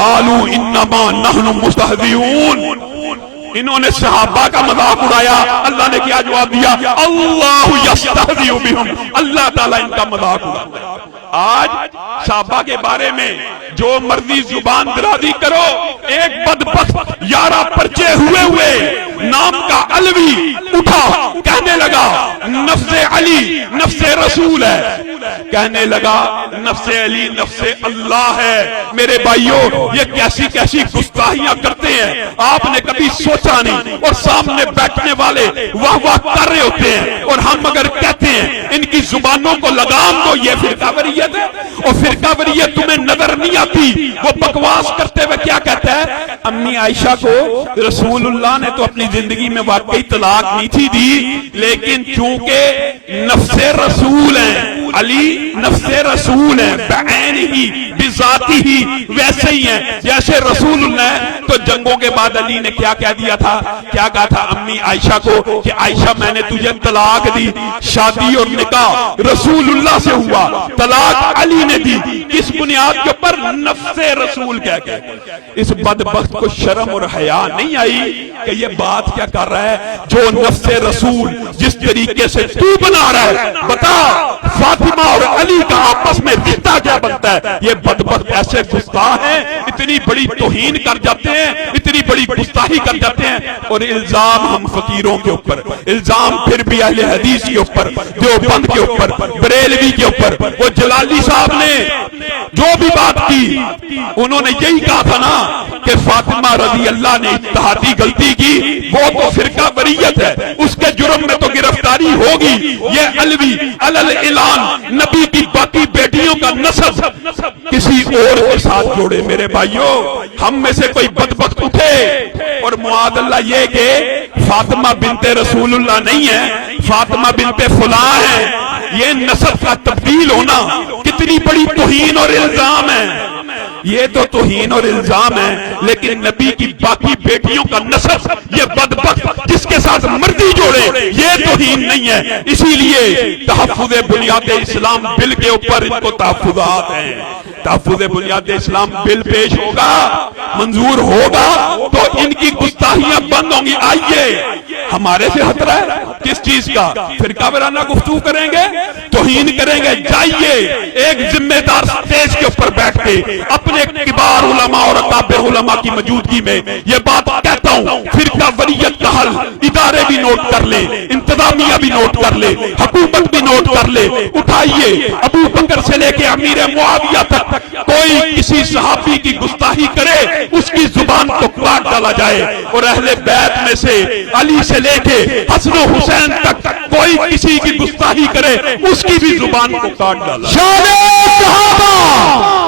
قالوا انما نحن مستهزئون، انہوں نے صحابہ کا مذاق اڑایا، اللہ نے کیا جواب دیا؟ اللہ یستہزئ بہم، اللہ تعالیٰ ان کا مذاق اڑاتا ہے۔ آج صحابہ کے بارے میں جو مرضی زبان درازی کرو، ایک بدبخت 11 پرچے ہوئے نام کا علوی اٹھا، کہنے لگا نفس علی نفس رسول ہے، کہنے لگا نفس علی نفس اللہ ہے۔ میرے بھائیوں، یہ کیسی کیسی گستاخیاں کرتے ہیں، آپ نے کبھی سوچا نہیں، اور سامنے بیٹھنے والے واہ واہ کر رہے ہوتے ہیں، اور ہم اگر کہتے ہیں ان کی زبانوں کو لگام دو، یہ فرقہ وریت ہے۔ اور فرقہ وریت تمہیں نظر نہیں آتی، وہ بکواس کرتے ہوئے کیا کہتا ہے؟ امی عائشہ کو رسول اللہ نے تو اپنی زندگی میں واقعی طلاق نہیں تھی دی، لیکن چونکہ نفس رسول ہیں، علی نفس رسول ہیں، بعین ہی بذاتی ہی ویسے ہی ہیں جیسے رسول اللہ ہے۔ تو جنگوں کے بعد علی نے کیا کہہ دیا تھا؟ کیا کہا تھا امی عائشہ کو کہ عائشہ میں نے تجھے طلاق دی، شادی اور نکاح رسول اللہ سے ہوا، طلاق علی نے دی، کس بنیاد کے اوپر؟ نفس رسول کہہ کے۔ اس بدبخت کو شرم اور حیا نہیں آئی کہ یہ بات کیا کر رہا ہے؟ جو نفس رسول جس طریقے سے تو بنا رہا ہے، بتا فاطمہ اور علی کا آپس میں رشتہ کیا بنتا ہے؟ یہ بدبخت ایسے گستاخ ہیں، اتنی بڑی توہین کر جاتے ہیں، اتنی بڑی گستاخی کر جاتے ہیں، اور الزام ہم فقیروں کے اوپر، الزام پھر بھی اہل حدیث کے اوپر، دیوبند کے اوپر، بریلوی کے اوپر۔ وہ جلالی صاحب نے جو بھی بات کی، انہوں نے یہی کہا تھا نا کہ فاطمہ رضی اللہ نے اتحادی غلطی کی، وہ تو فرقہ وریت ہے، اس کے جرم میں تو گرفتاری ہوگی۔ یہ علوی علل اعلان نبی کی باقی بیٹیوں کا نسب کسی اور کے ساتھ جوڑے۔ میرے بھائیوں، ہم میں سے کوئی بدبخت اٹھے اور معاذ اللہ یہ کہ فاطمہ بنت رسول اللہ نہیں ہے، فاطمہ بنت فلاں ہے، یہ نسب کا تبدیل ہونا کتنی بڑی توہین اور الزام ہے۔ یہ تو توہین اور الزام ہے، لیکن نبی کی باقی بیٹیوں کا نسب یہ بدبخت جس کے ساتھ مرضی جوڑے، یہ توہین نہیں ہے۔ اسی لیے تحفظ بنیاد اسلام بل کے اوپر ان کو تحفظات ہیں۔ تحفظ بنیاد اسلام بل پیش ہوگا، منظور ہوگا تو ان کی گستاخیاں بند ہوں گی۔ آئیے، ہمارے سے خطرہ ہے کس چیز کا؟ فرقہ وارانہ گفتگو کریں گے، توہین کریں گے؟ جائیے ایک ذمہ دار سٹیج کے اوپر بیٹھ کے اپنے کبار علماء اور اکابر علماء کی موجودگی میں یہ بات کہتا ہوں، فرقہ وریت کا حل ادارے بھی نوٹ کر لے، انتظامیہ بھی نوٹ کر لے، حکومت بھی نوٹ کر لے۔ اٹھائیے، ابو بکر سے لے کے امیر معاویہ تک کوئی کسی صحابی کی گستاخی کرے، اس کی زبان کو کاٹ ڈالا جائے، اور اہل بیت میں سے علی سے لے کے حسن و حسین تک کوئی کسی کی گستاخی کرے، اس کی بھی زبان کو کاٹ ڈالا۔ شان صحابہ